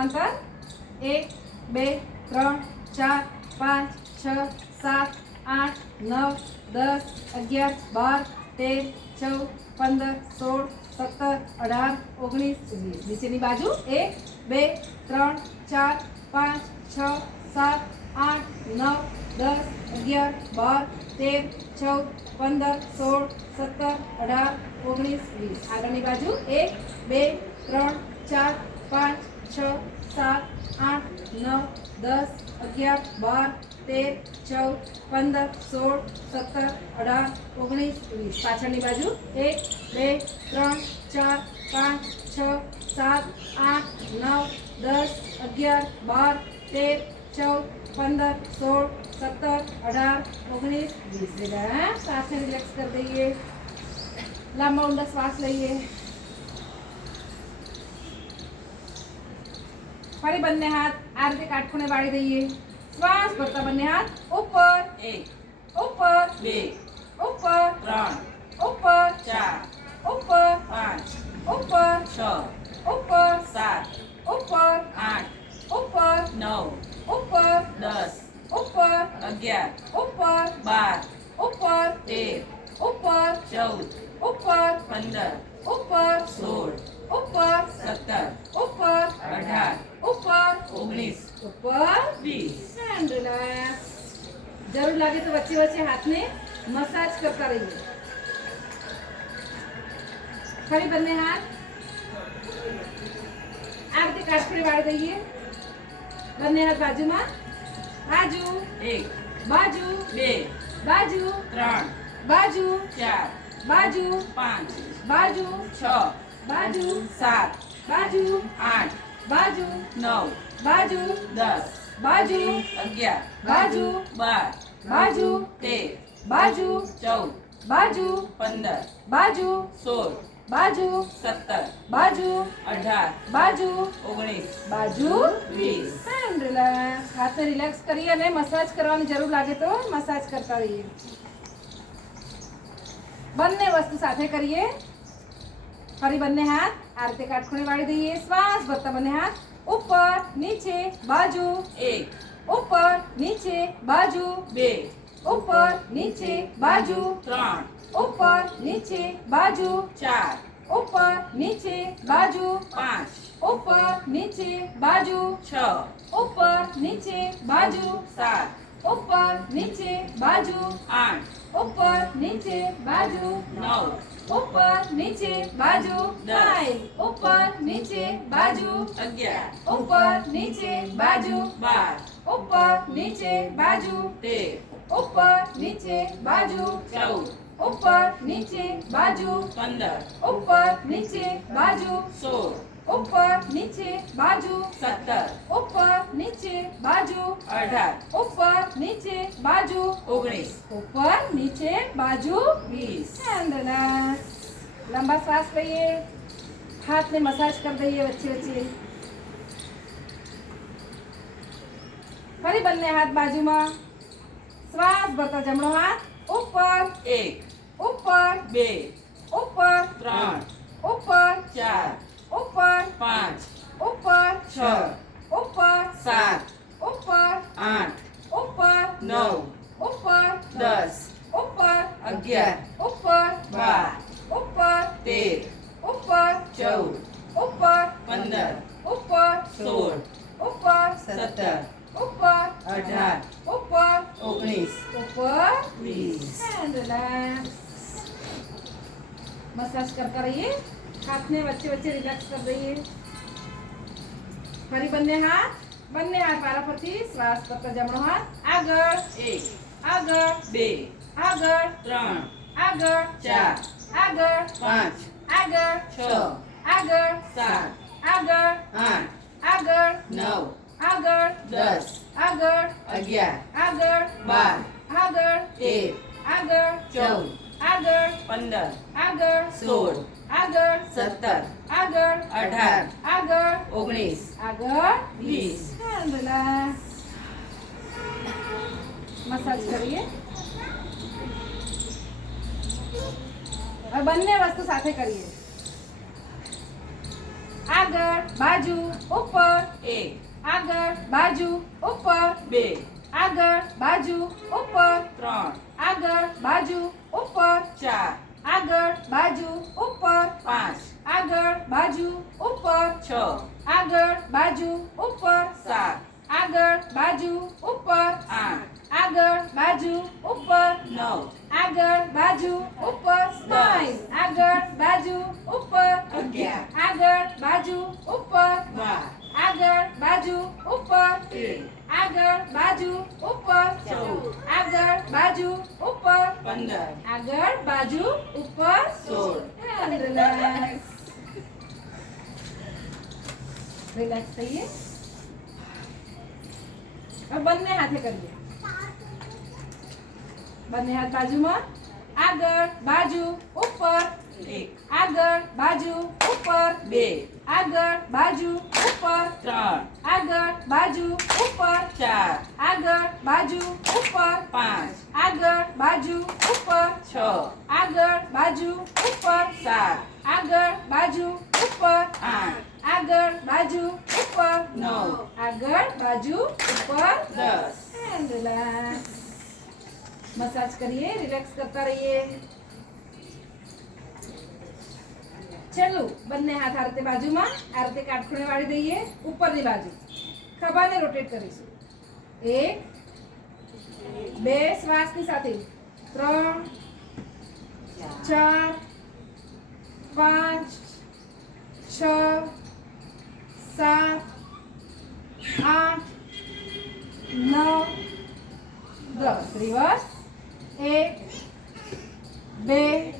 સમાંતર 1 2 3 4 5 6 7 8 9 10 11 12 13 14 15 16 17 18 19 20 નીચેની બાજુ 1 2 3 4 5 6 7 8 9 10 11 12 13 14 15 16 17 18 19 20 આગળની બાજુ 1 2 3 4 5 6 7 8 9 10 11 12 13 14 15 16 17 18 19 20 પાછળની બાજુ 1 2 3 4 5 6 7 8 9 10 11 12 13 14 15 16 17 18 19 20 बेटा सांस रिलैक्स कर दीजिए लंबा ऊंडा श्वास लीजिए फरी બંને હાથ આ રીતે કાટખૂણે વાળી દઈએ શ્વાસ ભરતા બંને હાથ ઉપર 1 ઉપર 2 ઉપર 3 ઉપર 4 ઉપર 5 ઉપર 6 ઉપર 7 ઉપર 8 ઉપર 9 ઉપર 10 ઉપર 11 ઉપર 12 ઉપર 13 ઉપર 14 ઉપર 15 ઉપર 16 ઉપર 17 ઉપર 18 ઉપર 19 ઉપર 20 એન્ડ રિલેક્સ જરૂર લાગે તો વચ્ચે વચ્ચે હાથને મસાજ કરતા રહીએ ફરી બંને હાથ આ રીતે કાટખૂણે વાળી દઈએ બંને હાથ બાજુમાં બાજુ 1 બાજુ 2 બાજુ 3 બાજુ 4 બાજુ 5 બાજુ 6 બાજુ 7 બાજુ 8 બાજુ 9 બાજુ 10 બાજુ 11 બાજુ 12 બાજુ 13 બાજુ 14 બાજુ 15 બાજુ 16 બાજુ 17 બાજુ 18 બાજુ 19 બાજુ 20 એન્ડ રિલેક્સ હાથને રિલેક્સ કરીએ અને મસાજ કરવાની જરૂર લાગે તો મસાજ કરતા રહીએ બંને વસ્તુ સાથે કરીએ ફરી બંને હાથ આ રીતે કાટખૂણે વાળી દઈએ શ્વાસ ભરતા બંને હાથ ઉપર નીચે બાજુ 1 ઉપર નીચે બાજુ 2 ઉપર નીચે બાજુ 3 ઉપર નીચે બાજુ 4 ઉપર નીચે બાજુ 5 ઉપર નીચે બાજુ 6 ઉપર નીચે બાજુ 7 ઉપર નીચે બાજુ 8 ઉપર નીચે બાજુ 9 ઉપર નીચે બાજુ 10 ઉપર નીચે બાજુ 11 ઉપર નીચે બાજુ 12 ઉપર નીચે બાજુ 13 ઉપર નીચે બાજુ 14 ઉપર નીચે બાજુ 15 ઉપર નીચે બાજુ 16 ઉપર નીચે બાજુ 17 ઉપર નીચે બાજુ 18 ઉપર નીચે બાજુ 19 ઉપર નીચે બાજુ 20 એન્ડ રિલેક્સ લંબા શ્વાસ લઈએ હાથને મસાજ કરી દઈએ વચ્ચે વચ્ચે ફરી બંને હાથ બાજુમાં શ્વાસ ભરતા જમણો હાથ ઉપર 1 ઉપર 2 ઉપર 3 ઉપર 4 ઉપર 5 ઉપર 6 ઉપર 7 ઉપર 8 ઉપર 9 ઉપર 10 ઉપર 11 ઉપર 12 ઉપર 13 ઉપર 14 ઉપર 15 ઉપર 16 ઉપર 17 ઉપર 18 ઉપર 19 ઉપર 20 એન્ડ રિલેક્સ મસાજ કરતા રહીએ હાથને વચ્ચે વચ્ચે રિલેક્સ કરી દઈએ ફરી બંને હાથ વારા પરથી શ્વાસ કરતા જમણો હાથ આગળ 1 આગળ 2 આગળ 3 આગળ 4 આગળ 5 આગળ 6 આગળ 7 આગળ 8 આગળ 9 આગળ 10 આગળ 11 આગળ 12 આગળ 13 આગળ 14 આગળ 15 આગળ 16 આગળ 17 આગળ 18 આગળ 19 આગળ 20 એન્ડ રિલેક્સ મસાજ કરીએ હવે બંને વસ્તુ સાથે કરીએ આગળ બાજુ ઉપર 1 એક આગળ બાજુ ઉપર બે આગળ બાજુ ઉપર ત્રણ આગળ બાજુ ઉપર ચાર આગળ બાજુ ઉપર પાંચ આગળ બાજુ ઉપર છ આગળ બાજુ ઉપર સાત આગળ બાજુ ઉપર આઠ આગળ બાજુ ઉપર નવ આગળ બાજુ ઉપર સ્માઈલ આગળ બાજુ ઉપર અગિયાર આગળ બાજુ ઉપર બાર આગળ બાજુ ઉપર તેર આગળ બાજુ ઉપર ચૌદ આગળ બાજુ ઉપર પંદર આગળ બાજુ ઉપર 16 And relax. Relax થઈએ. હવે બંને હાથે કરીએ. બંને હાથ બાજુમાં. આગળ બાજુ ઉપર એક આગળ બાજુ ઉપર બે આગળ બાજુ ઉપર ત્રણ આગળ બાજુ ઉપર ચાર આગળ બાજુ ઉપર પાંચ આગળ બાજુ ઉપર છ આગળ બાજુ ઉપર સાત આગળ બાજુ ઉપર આઠ આગળ બાજુ ઉપર નવ આગળ બાજુ ઉપર 10 And relax. મસાજ કરીએ રિલેક્સ કરતા રહીએ છેલ્લું બંને હાથ આ રીતે બાજુમાં આ રીતે કાટખૂણે વાળી દઈએ ઉપરની બાજુ ખભાને રોટેટ કરીશું એક બે શ્વાસની સાથે ત્રણ ચાર પાંચ છ સાત આઠ નવ 10 રિવર્સ 1 2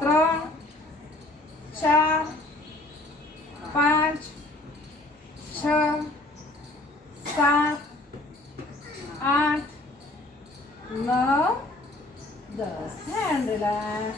3 4 5 6 7 8 9 10 and relax